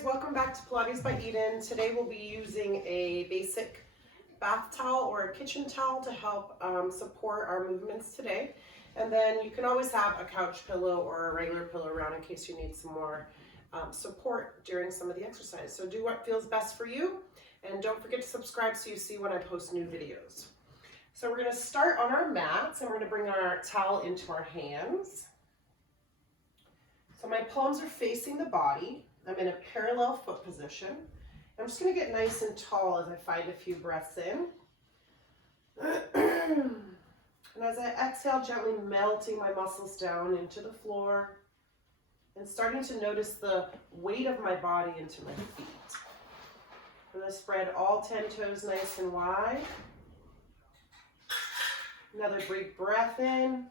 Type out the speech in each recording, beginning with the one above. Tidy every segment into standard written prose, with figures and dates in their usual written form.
guys, welcome back to Pilates by Eden. Today we'll be using a basic bath towel or a kitchen towel to help support our movements today. And then you can always have a couch pillow or a regular pillow around in case you need some more support during some of the exercises. So do what feels best for you, and don't forget to subscribe so you see when I post new videos. So we're going to start on our mats, and we're going to bring our towel into our hands. So my palms are facing the body. I'm in a parallel foot position. I'm just going to get nice and tall as I find a few breaths in. And as I exhale, gently melting my muscles down into the floor and starting to notice the weight of my body into my feet. I'm going to spread all 10 toes nice and wide. Another big breath in.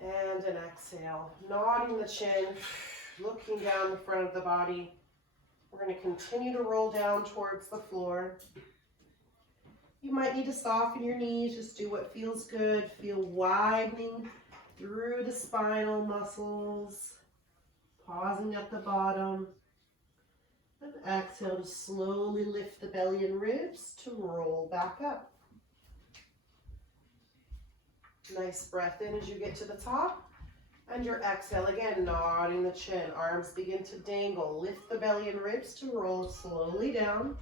And an exhale, nodding the chin, looking down the front of the body. We're going to continue to roll down towards the floor. You might need to soften your knees, just do what feels good. Feel widening through the spinal muscles, pausing at the bottom. And exhale to slowly lift the belly and ribs to roll back up. Nice breath in as you get to the top. And your exhale again, nodding the chin. Arms begin to dangle. Lift the belly and ribs to roll slowly down.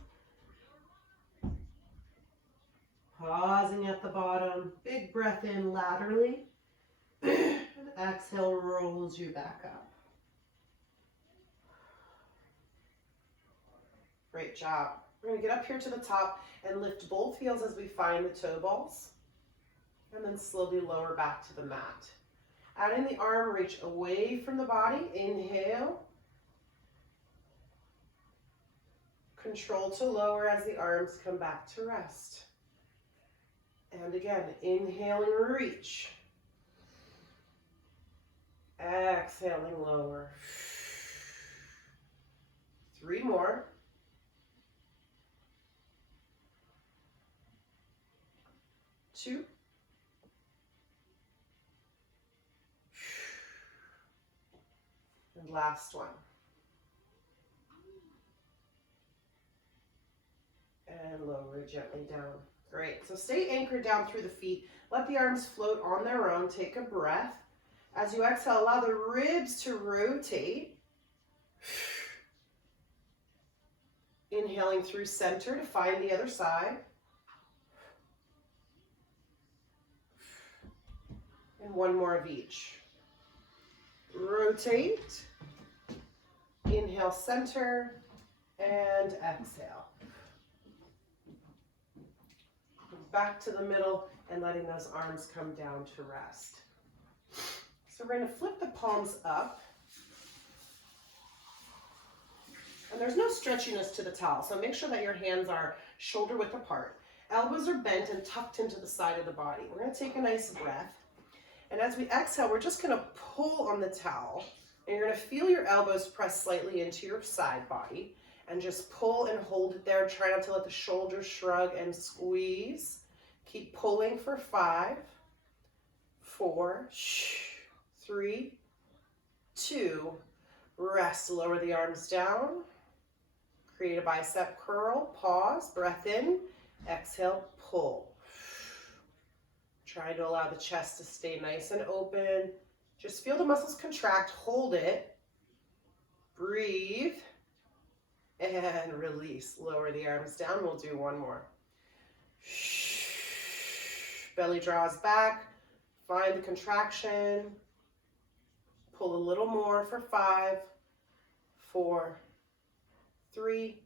Pausing at the bottom. Big breath in laterally. And exhale rolls you back up. Great job. We're going to get up here to the top and lift both heels as we find the toe balls. And then slowly lower back to the mat. Adding the arm reach away from the body. Inhale. Control to lower as the arms come back to rest. And again, inhaling, reach. Exhaling, lower. 3 more. 2. And last one. And lower it gently down. Great. So stay anchored down through the feet. Let the arms float on their own. Take a breath. As you exhale, allow the ribs to rotate. Inhaling through center to find the other side. And one more of each. Rotate. Inhale, center, and exhale. Back to the middle and letting those arms come down to rest. So we're going to flip the palms up. And there's no stretchiness to the towel, so make sure that your hands are shoulder width apart. Elbows are bent and tucked into the side of the body. We're going to take a nice breath. And as we exhale, we're just going to pull on the towel. And you're going to feel your elbows press slightly into your side body. And just pull and hold it there. Try not to let the shoulders shrug and squeeze. Keep pulling for 5, 4, 3, 2. Rest. Lower the arms down. Create a bicep curl. Pause. Breath in. Exhale. Pull. Try to allow the chest to stay nice and open. Just feel the muscles contract. Hold it. Breathe. And release. Lower the arms down. We'll do one more. Belly draws back. Find the contraction. Pull a little more for 5, 4, 3,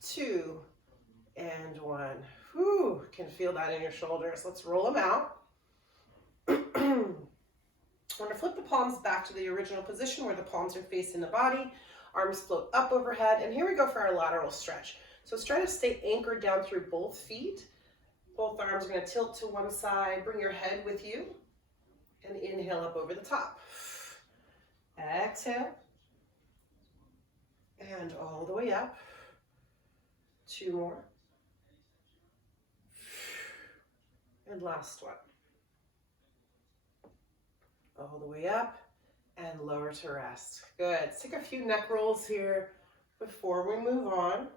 2, and 1. Whew, can feel that in your shoulders. Let's roll them out. We're going to flip the palms back to the original position where the palms are facing the body. Arms float up overhead. And here we go for our lateral stretch. So try to stay anchored down through both feet. Both arms are going to tilt to one side. Bring your head with you. And inhale up over the top. Exhale. And all the way up. 2 more. And last one. All the way up and lower to rest. Good. Let's take a few neck rolls here before we move on.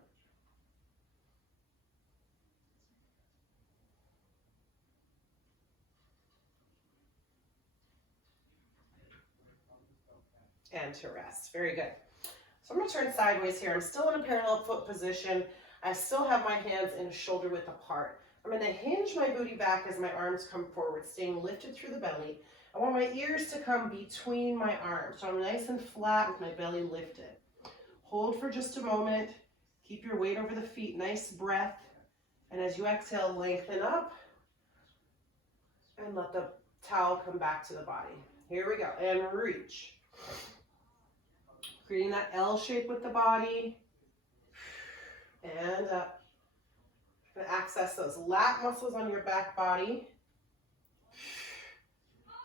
And to rest. Very good. So I'm going to turn sideways here. I'm still in a parallel foot position. I still have my hands in shoulder width apart. I'm going to hinge my booty back as my arms come forward, staying lifted through the belly. I want my ears to come between my arms, so I'm nice and flat with my belly lifted. Hold for just a moment. Keep your weight over the feet. Nice breath. And as you exhale, lengthen up and let the towel come back to the body. Here we go. And reach. Creating that L shape with the body. And up. Going to access those lat muscles on your back body.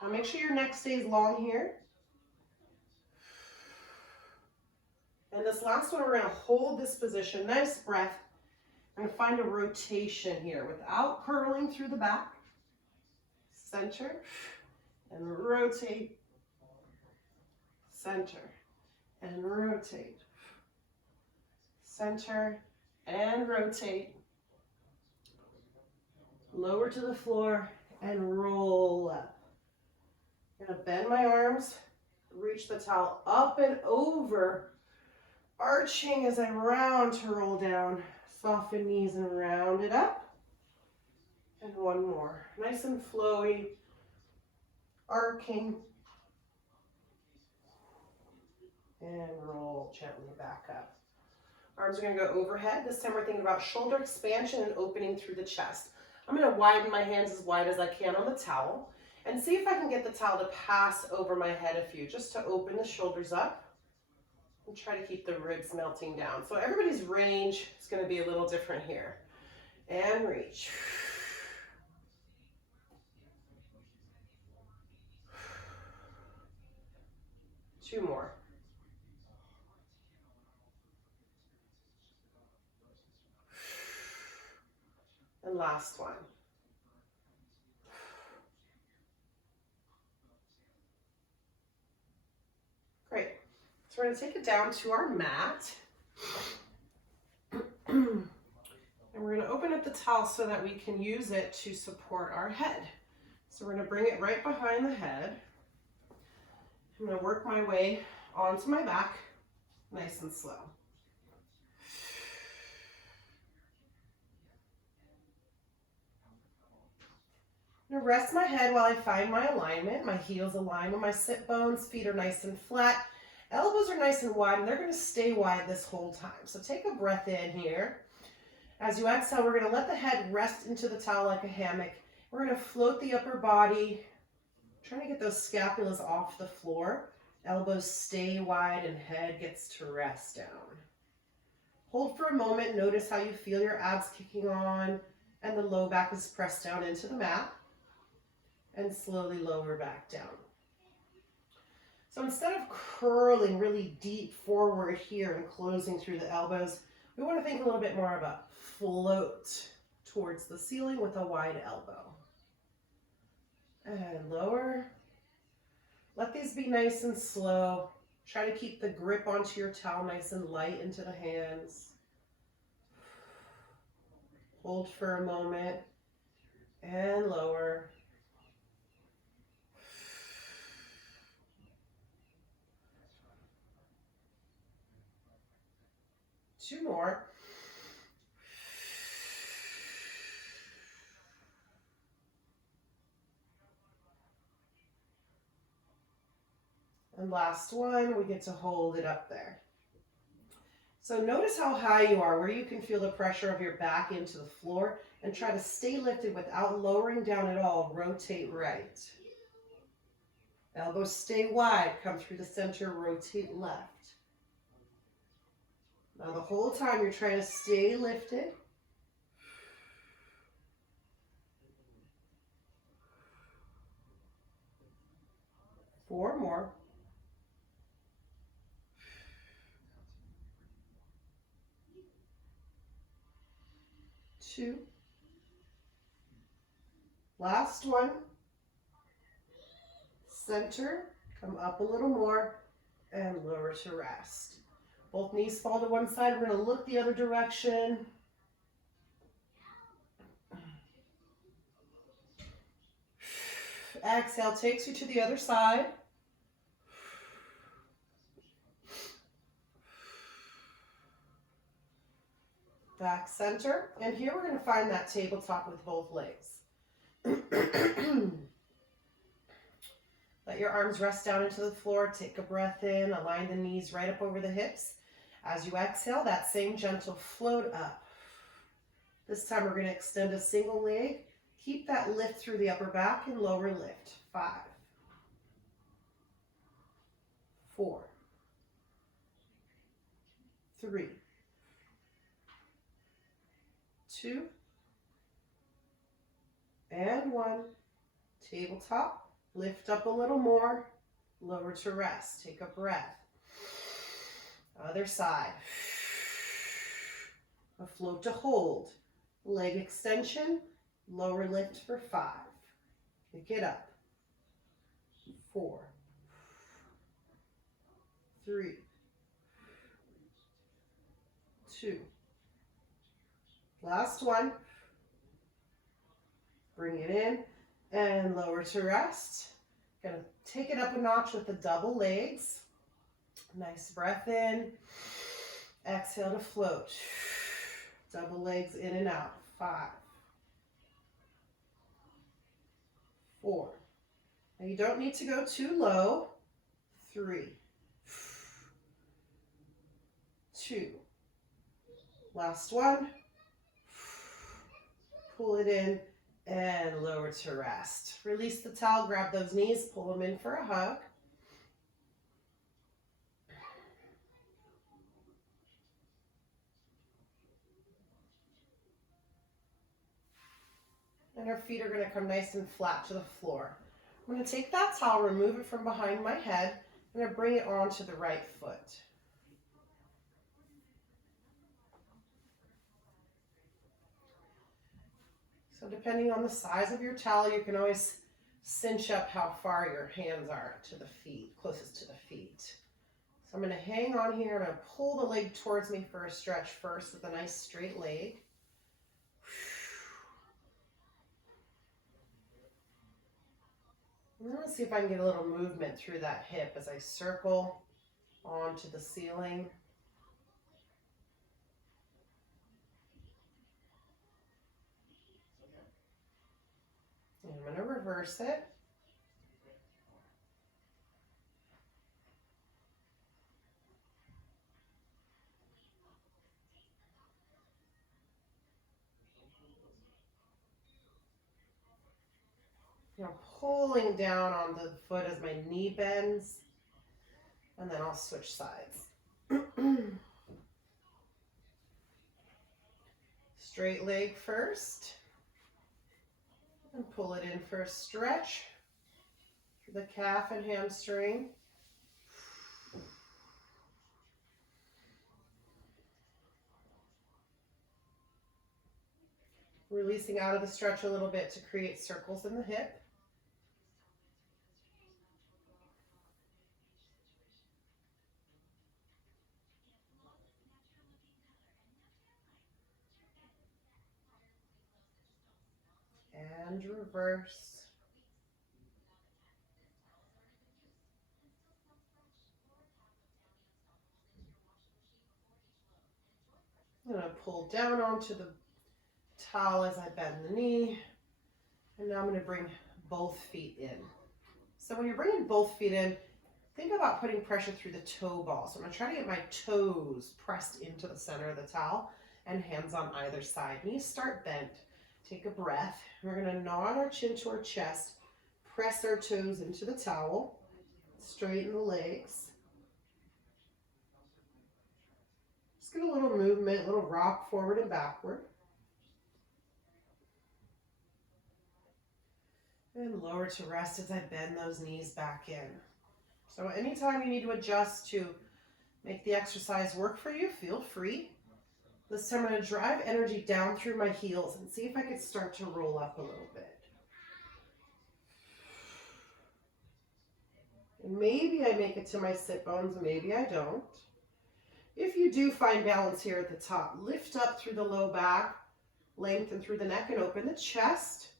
Now make sure your neck stays long here. And this last one, we're going to hold this position. Nice breath. I'm going to find a rotation here without curling through the back. Center. And rotate. Center. And rotate. Center. And rotate. Lower to the floor and roll up. I'm going to bend my arms. Reach the towel up and over. Arching as I round to roll down. Soften knees and round it up. And one more. Nice and flowy. Arcing. And roll gently back up. Arms are going to go overhead. This time we're thinking about shoulder expansion and opening through the chest. I'm going to widen my hands as wide as I can on the towel. And see if I can get the towel to pass over my head a few, just to open the shoulders up. And try to keep the ribs melting down. So everybody's range is going to be a little different here. And reach. Two more. And last one. Great. So we're going to take it down to our mat. And we're going to open up the towel so that we can use it to support our head. So we're going to bring it right behind the head. I'm going to work my way onto my back, nice and slow. I'm going to rest my head while I find my alignment. My heels align with my sit bones, feet are nice and flat. Elbows are nice and wide, and they're going to stay wide this whole time. So take a breath in here. As you exhale, we're going to let the head rest into the towel like a hammock. We're going to float the upper body, trying to get those scapulas off the floor. Elbows stay wide and head gets to rest down. Hold for a moment. Notice how you feel your abs kicking on and the low back is pressed down into the mat. And slowly lower back down. So instead of curling really deep forward here and closing through the elbows, we want to think a little bit more of a float towards the ceiling with a wide elbow. And lower. Let these be nice and slow. Try to keep the grip onto your towel nice and light into the hands. Hold for a moment and lower. Two more. And last one, we get to hold it up there. So notice how high you are, where you can feel the pressure of your back into the floor, and try to stay lifted without lowering down at all. Rotate right. Elbows stay wide, come through the center, rotate left. Now the whole time you're trying to stay lifted. Four more. Two. Last one. Center. Come up a little more and lower to rest. Both knees fall to one side. We're going to look the other direction. Exhale takes you to the other side. Back center. And here we're going to find that tabletop with both legs. Let your arms rest down into the floor. Take a breath in. Align the knees right up over the hips. As you exhale, that same gentle float up. This time we're going to extend a single leg. Keep that lift through the upper back and lower lift. 5, 4, 3, 2, and 1. Tabletop. Lift up a little more. Lower to rest. Take a breath. Other side. A float to hold. Leg extension. Lower lift for 5. Pick it up. 4, 3, 2. Last one. Bring it in and lower to rest. Gonna take it up a notch with the double legs. Nice breath in. Exhale to float. Double legs in and out. 5, 4. Now you don't need to go too low. 3, 2. Last one. Pull it in and lower to rest. Release the towel, grab those knees, pull them in for a hug. And our feet are going to come nice and flat to the floor. I'm going to take that towel, remove it from behind my head. I'm going to bring it onto the right foot. So depending on the size of your towel, you can always cinch up how far your hands are to the feet, closest to the feet. So I'm going to hang on here. I'm going to pull the leg towards me for a stretch first with a nice straight leg. I'm going to see if I can get a little movement through that hip as I circle onto the ceiling. And I'm going to reverse it. You know, pulling down on the foot as my knee bends, and then I'll switch sides. Straight leg first, and pull it in for a stretch for the calf and hamstring. Releasing out of the stretch a little bit to create circles in the hip. And reverse. I'm going to pull down onto the towel as I bend the knee. And now I'm going to bring both feet in. So when you're bringing both feet in, think about putting pressure through the toe ball. So I'm going to try to get my toes pressed into the center of the towel and hands on either side. Knees start bent. Take a breath. We're going to nod our chin to our chest, press our toes into the towel, straighten the legs. Just get a little movement, a little rock forward and backward. And lower to rest as I bend those knees back in. So anytime you need to adjust to make the exercise work for you, feel free. This time I'm going to drive energy down through my heels and see if I could start to roll up a little bit. And maybe I make it to my sit bones, maybe I don't. If you do find balance here at the top, lift up through the low back, lengthen through the neck and open the chest.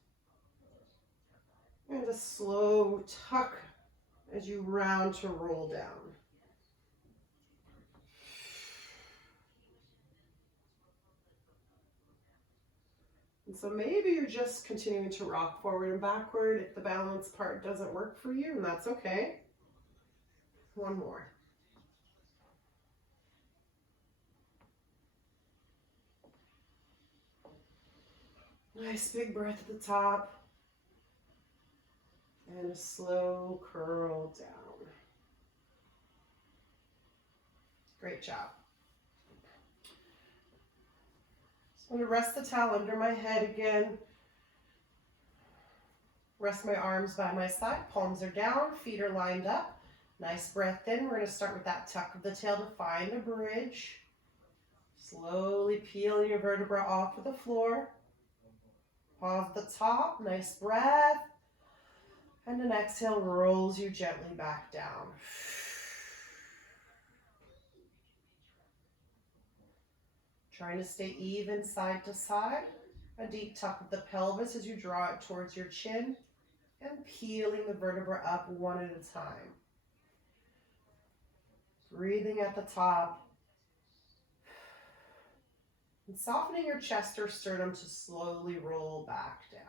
And a slow tuck as you round to roll down. And so maybe you're just continuing to rock forward and backward if the balance part doesn't work for you, and that's okay. One more. Nice big breath at the top. And a slow curl down. Great job. So I'm going to rest the towel under my head again. Rest my arms by my side. Palms are down, feet are lined up. Nice breath in. We're going to start with that tuck of the tail to find a bridge. Slowly peel your vertebra off of the floor. Pause at the top. Nice breath. And an exhale rolls you gently back down. Trying to stay even side to side. A deep tuck of the pelvis as you draw it towards your chin. And peeling the vertebra up one at a time. Breathing at the top. And softening your chest or sternum to slowly roll back down.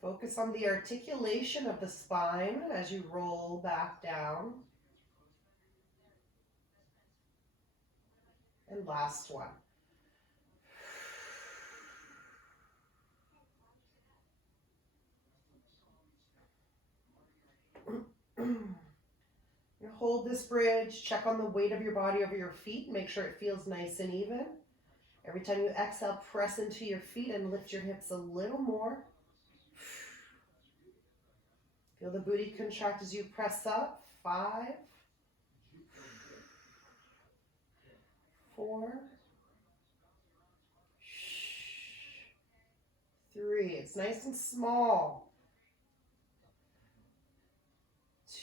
Focus on the articulation of the spine as you roll back down. And last one. You hold this bridge, check on the weight of your body over your feet, make sure it feels nice and even. Every time you exhale, press into your feet and lift your hips a little more. Feel the booty contract as you press up. 5, 4, 3. It's nice and small.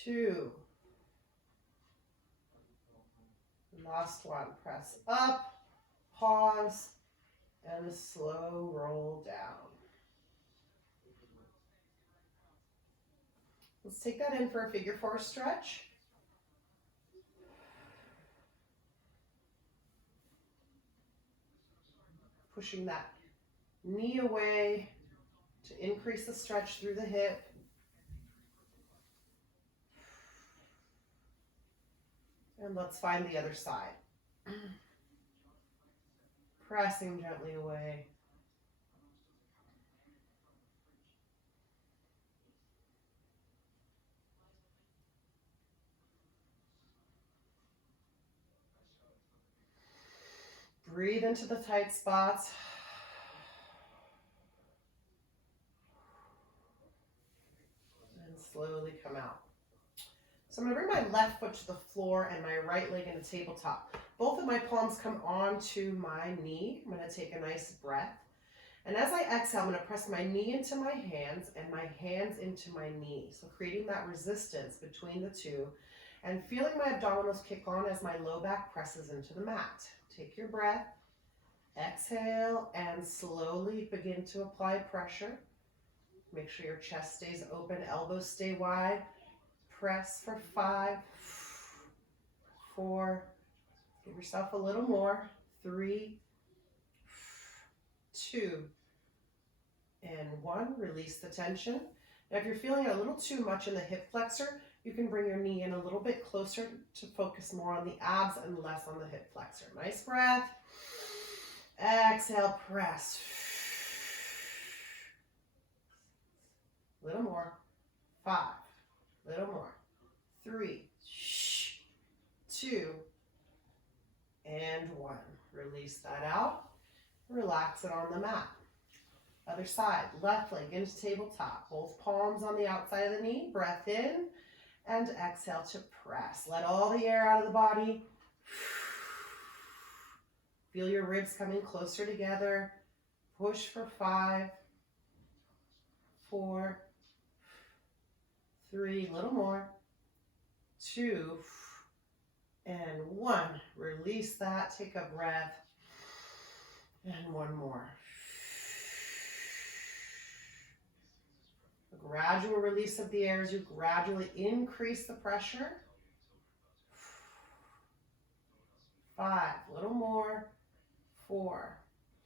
2. Last one. Press up, pause, and a slow roll down. Let's take that in for a figure 4 stretch. Pushing that knee away to increase the stretch through the hip. And let's find the other side. Pressing gently away. Breathe into the tight spots. And slowly come out. So I'm going to bring my left foot to the floor and my right leg in a tabletop. Both of my palms come onto my knee. I'm going to take a nice breath. And as I exhale, I'm going to press my knee into my hands and my hands into my knee. So creating that resistance between the two and feeling my abdominals kick on as my low back presses into the mat. Take your breath, exhale, and slowly begin to apply pressure. Make sure your chest stays open, elbows stay wide. Press for 5, 4, give yourself a little more, 3, 2, and 1. Release the tension. Now if you're feeling a little too much in the hip flexor, you can bring your knee in a little bit closer to focus more on the abs and less on the hip flexor. Nice breath. Exhale, press. A little more. 5. Little more. 3, 2, and 1. Release that out. Relax it on the mat. Other side, left leg into tabletop. Both palms on the outside of the knee. Breath in and exhale to press. Let all the air out of the body. Feel your ribs coming closer together. Push for 5, 4, 3, a little more, 2, and 1. Release that, take a breath, and one more. A gradual release of the air as you gradually increase the pressure. 5, a little more, 4,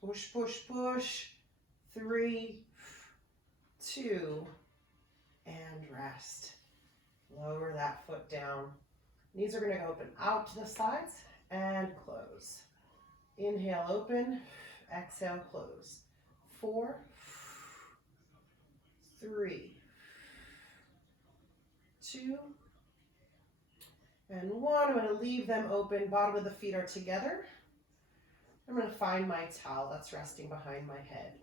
push, push, push, 3, 2, and rest. Lower that foot down. Knees are going to open out to the sides and close. Inhale, open. Exhale, close. 4, 3, 2, and 1. I'm going to leave them open. Bottom of the feet are together. I'm going to find my towel that's resting behind my head.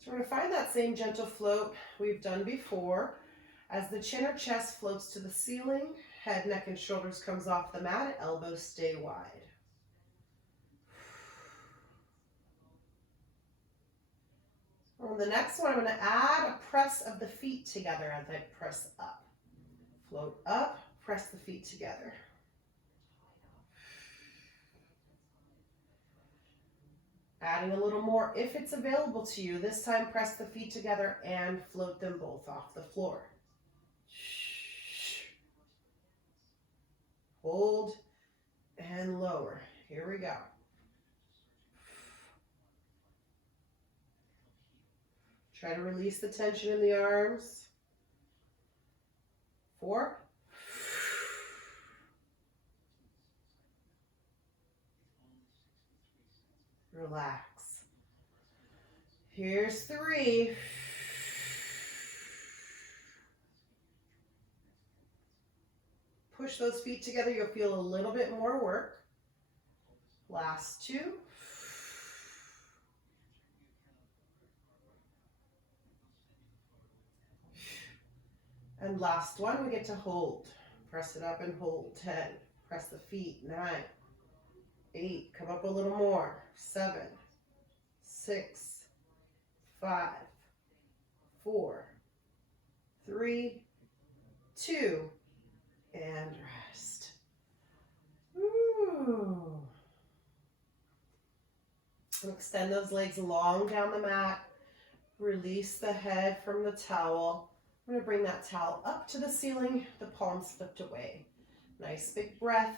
So we're going to find that same gentle float we've done before. As the chin or chest floats to the ceiling, head, neck, and shoulders comes off the mat, elbows stay wide. On the next one, I'm going to add a press of the feet together as I press up. Float up, press the feet together. Adding a little more if it's available to you. This time, press the feet together and float them both off the floor. Hold and lower. Here we go. Try to release the tension in the arms. 4. Relax. Here's 3. Push those feet together. You'll feel a little bit more work. Last 2. And last one, we get to hold. Press it up and hold. 10. Press the feet. 9. 8. Come up a little more. 7. 6. 5. 4. 3. 2. And rest. Ooh. Extend those legs long down the mat. Release the head from the towel. I'm going to bring that towel up to the ceiling, the palms flipped away. Nice big breath.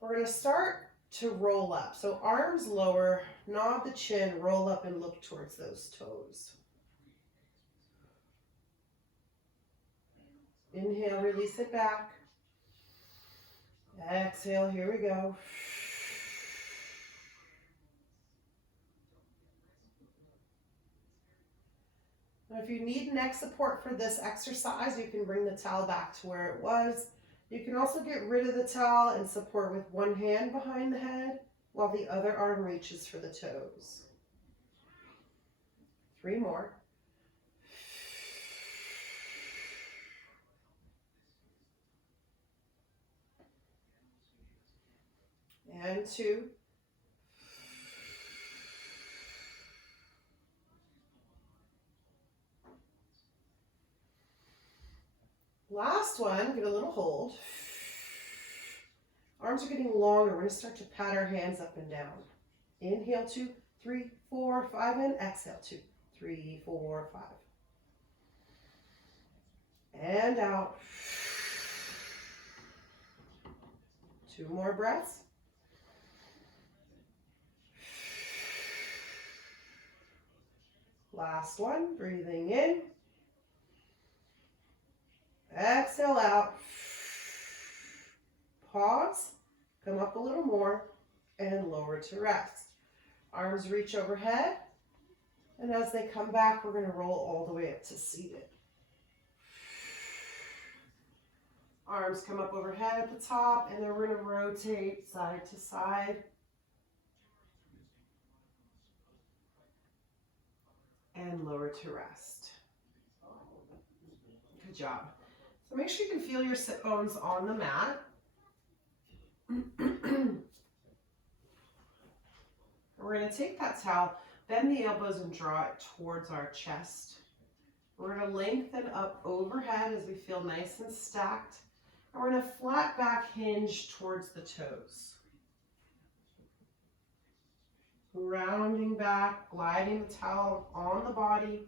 We're going to start to roll up. So arms lower, nod the chin, roll up and look towards those toes. Inhale, release it back. Exhale, here we go. Now, if you need neck support for this exercise, you can bring the towel back to where it was. You can also get rid of the towel and support with one hand behind the head while the other arm reaches for the toes. 3 more. And 2. Last one, give a little hold. Arms are getting longer. We're going to start to pat our hands up and down. Inhale, 2, 3, 4, 5, and exhale, 2, 3, 4, 5. And out. 2 more breaths. Last one, breathing in. Exhale out. Pause, come up a little more, and lower to rest. Arms reach overhead, and as they come back, we're going to roll all the way up to seated. Arms come up overhead at the top, and then we're going to rotate side to side. And lower to rest. Good job. So make sure you can feel your sit bones on the mat. We're going to take that towel, bend the elbows and draw it towards our chest. We're going to lengthen up overhead as we feel nice and stacked. And we're going to flat back hinge towards the toes. Rounding back, gliding the towel on the body.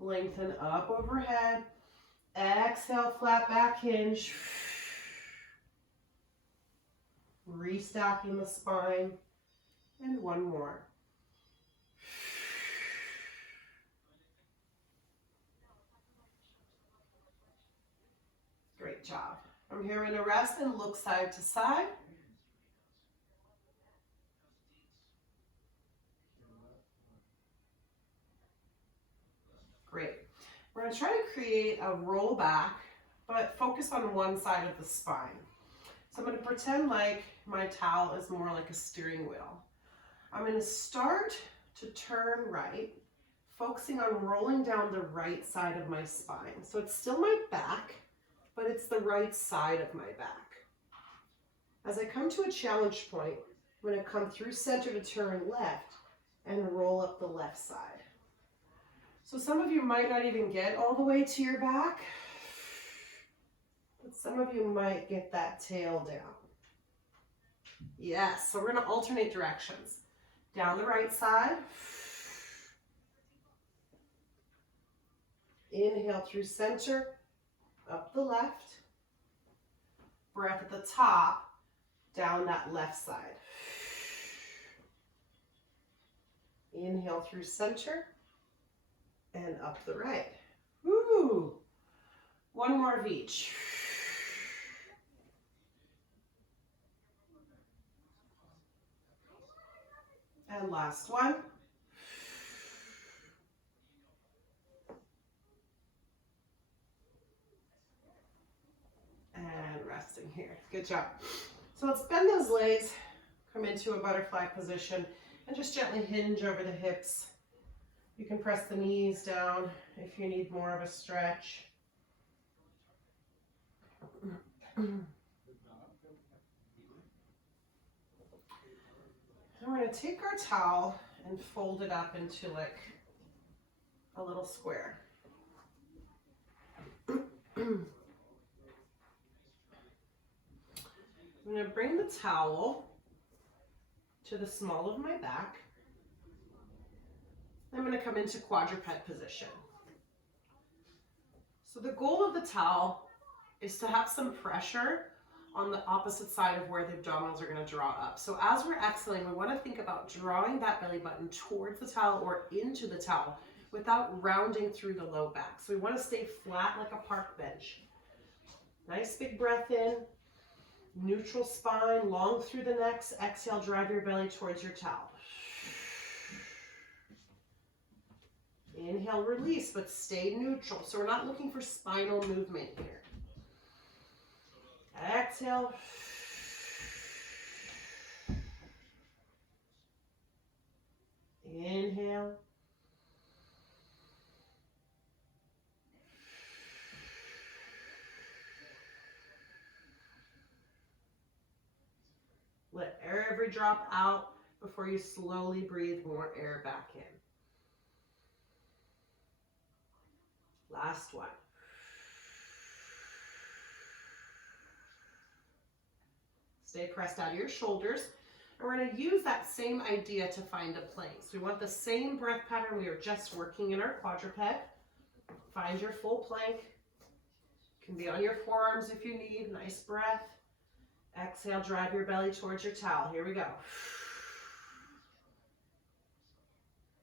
Lengthen up overhead. Exhale, flat back hinge. Restacking the spine. And one more. Great job. From here, we're going to rest and look side to side. Great. We're going to try to create a roll back, but focus on one side of the spine. So I'm going to pretend like my towel is more like a steering wheel. I'm going to start to turn right, focusing on rolling down the right side of my spine. So it's still my back, but it's the right side of my back. As I come to a challenge point, I'm going to come through center to turn left and roll up the left side. So some of you might not even get all the way to your back, but some of you might get that tail down. Yes, so we're going to alternate directions. Down the right side. Inhale through center, up the left. Breath at the top, down that left side. Inhale through center and up the right. Woo! One more of each. And last one. And resting here. Good job. So let's bend those legs, come into a butterfly position, and just gently hinge over the hips. You can press the knees down if you need more of a stretch. And we're going to take our towel and fold it up into like a little square. I'm going to bring the towel to the small of my back. I'm going to come into quadruped position. So the goal of the towel is to have some pressure on the opposite side of where the abdominals are going to draw up. So as we're exhaling, we want to think about drawing that belly button towards the towel or into the towel without rounding through the low back. So we want to stay flat like a park bench. Nice big breath in, neutral spine, long through the neck. Exhale, drive your belly towards your towel. Inhale, release, but stay neutral. So we're not looking for spinal movement here. Exhale. Inhale. Let every drop out before you slowly breathe more air back in. Last one. Stay pressed out of your shoulders. And we're going to use that same idea to find a plank. So we want the same breath pattern we were just working in our quadruped. Find your full plank. It can be on your forearms if you need. Nice breath. Exhale, drive your belly towards your towel. Here we go.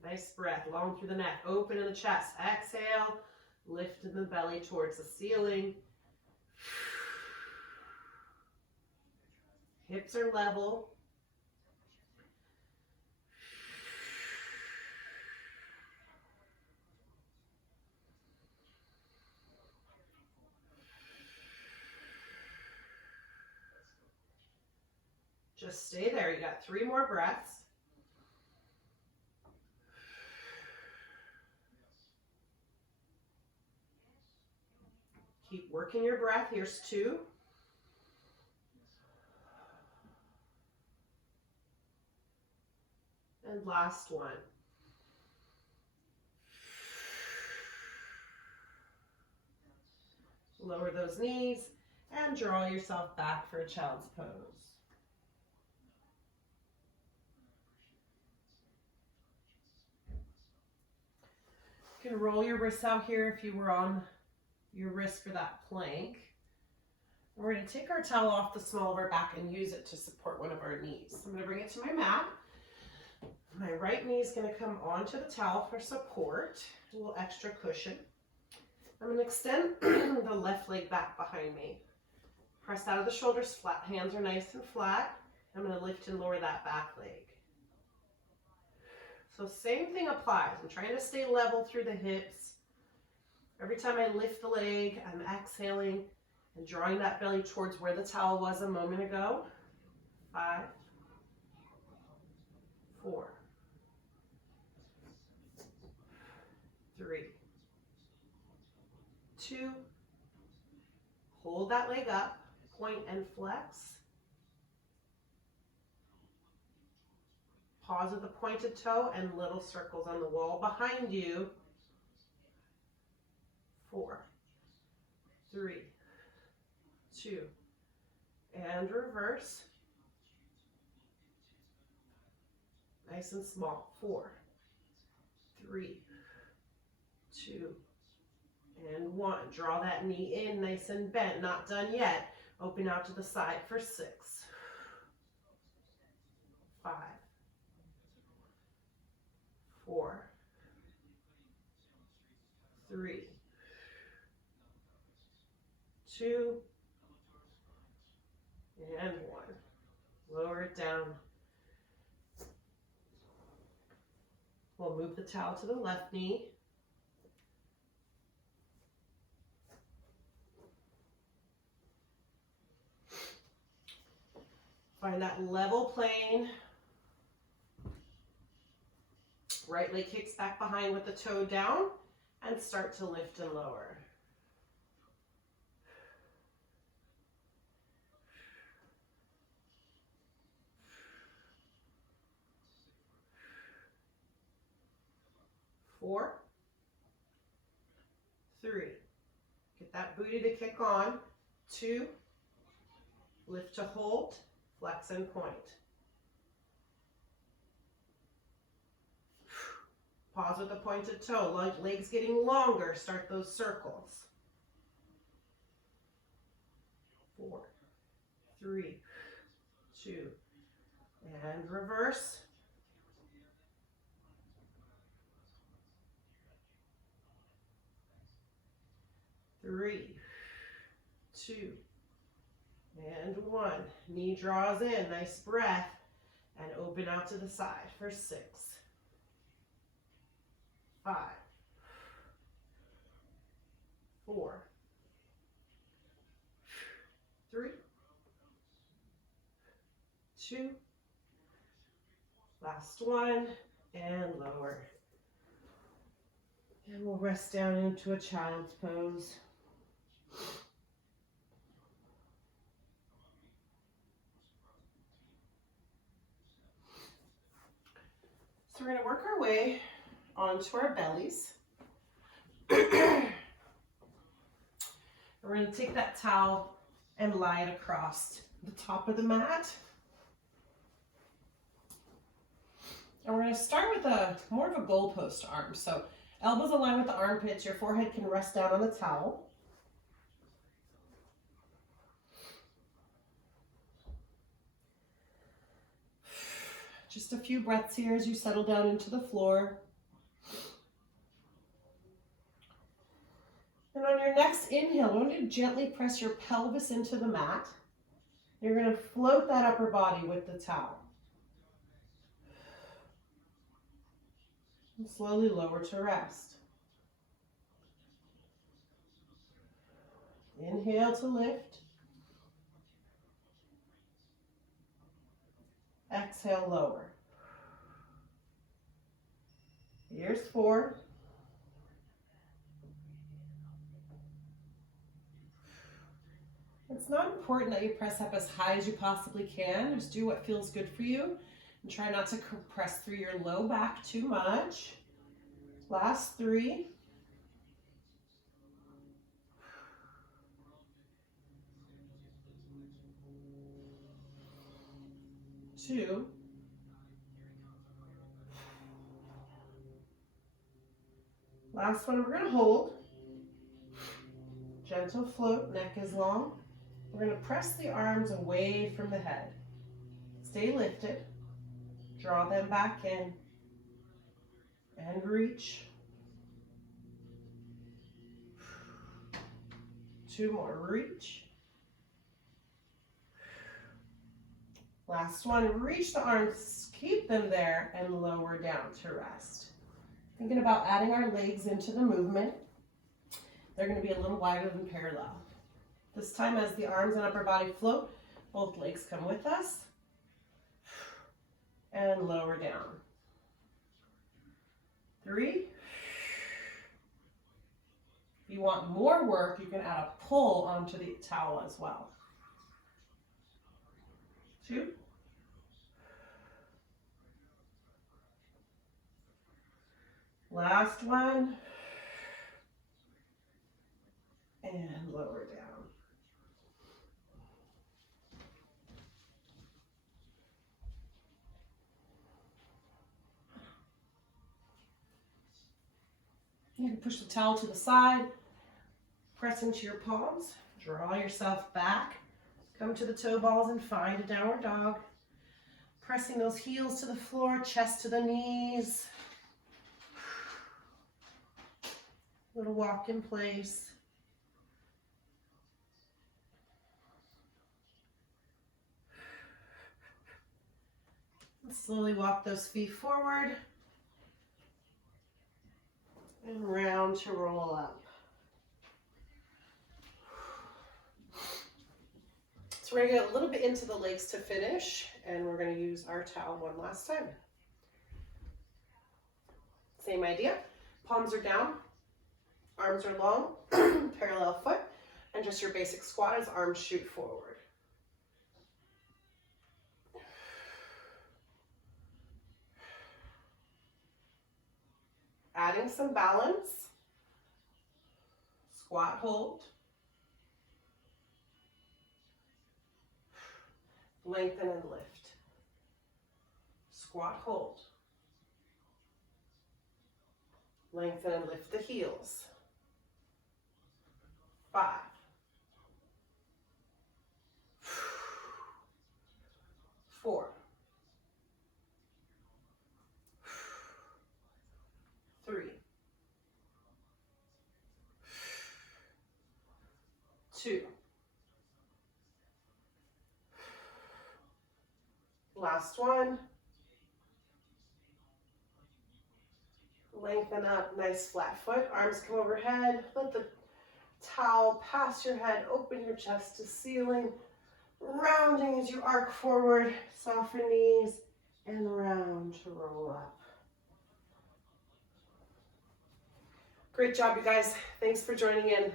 Nice breath, long through the neck, open in the chest. Exhale, lifting the belly towards the ceiling. Hips are level. Just stay there. You got 3 more breaths. Keep working your breath. Here's 2. And last one. Lower those knees and draw yourself back for a child's pose. You can roll your wrists out here if you were on your wrist for that plank. We're going to take our towel off the small of our back and use it to support one of our knees. I'm going to bring it to my mat. My right knee is going to come onto the towel for support, a little extra cushion. I'm going to extend the left leg back behind me. Press out of the shoulders flat, hands are nice and flat. I'm going to lift and lower that back leg. So same thing applies. I'm trying to stay level through the hips. Every time I lift the leg, I'm exhaling and drawing that belly towards where the towel was a moment ago. 5, 4, 3, 2, hold that leg up, point and flex. Pause with the pointed toe and little circles on the wall behind you. 4, 3, 2, and reverse. Nice and small. 4, 3, 2, and 1. Draw that knee in nice and bent. Not done yet. Open out to the side for 6, 5, 4, 3, 2, and 1. Lower it down. We'll move the towel to the left knee. Find that level plane. Right leg kicks back behind with the toe down and start to lift and lower. Four, 3, get that booty to kick on. 2, lift to hold, flex and point. Pause with the pointed toe, legs getting longer, start those circles. 4, 3, 2, and reverse. 3, 2, and 1. Knee draws in, nice breath, and open out to the side for 6, 5, 4, 3, 2, last one, and lower. And we'll rest down into a child's pose. So we're going to work our way onto our bellies. We're going to take that towel and lie it across the top of the mat. And we're going to start with more of a goalpost arm. So elbows align with the armpits. Your forehead can rest down on the towel. Just a few breaths here as you settle down into the floor. And on your next inhale, I want you to gently press your pelvis into the mat. You're going to float that upper body with the towel. And slowly lower to rest. Inhale to lift. Exhale, lower. Here's 4. It's not important that you press up as high as you possibly can. Just do what feels good for you. And try not to compress through your low back too much. Last 3. 2. Last one, we're gonna hold. Gentle float, neck is long. We're gonna press the arms away from the head. Stay lifted. Draw them back in. And reach. 2 more, reach. Last one, reach the arms, keep them there, and lower down to rest. Thinking about adding our legs into the movement. They're going to be a little wider than parallel. This time, as the arms and upper body float, both legs come with us. And lower down. 3. If you want more work, you can add a pull onto the towel as well. 2. Last one. And lower down. You can push the towel to the side, press into your palms, draw yourself back, come to the toe balls and find a downward dog. Pressing those heels to the floor, chest to the knees. Little walk in place. And slowly walk those feet forward and round to roll up. So we're going to get a little bit into the legs to finish, and we're going to use our towel one last time. Same idea. Palms are down, arms are long, parallel foot, and just your basic squat as arms shoot forward. Adding some balance. Squat, hold. Lengthen and lift. Squat, hold. Lengthen and lift the heels. 5. 4. 3. 2. Last one. Lengthen up, nice flat foot. Arms come overhead. Let the towel pass your head. Open your chest to ceiling. Rounding as you arc forward. Soften knees and round to roll up. Great job, you guys. Thanks for joining in.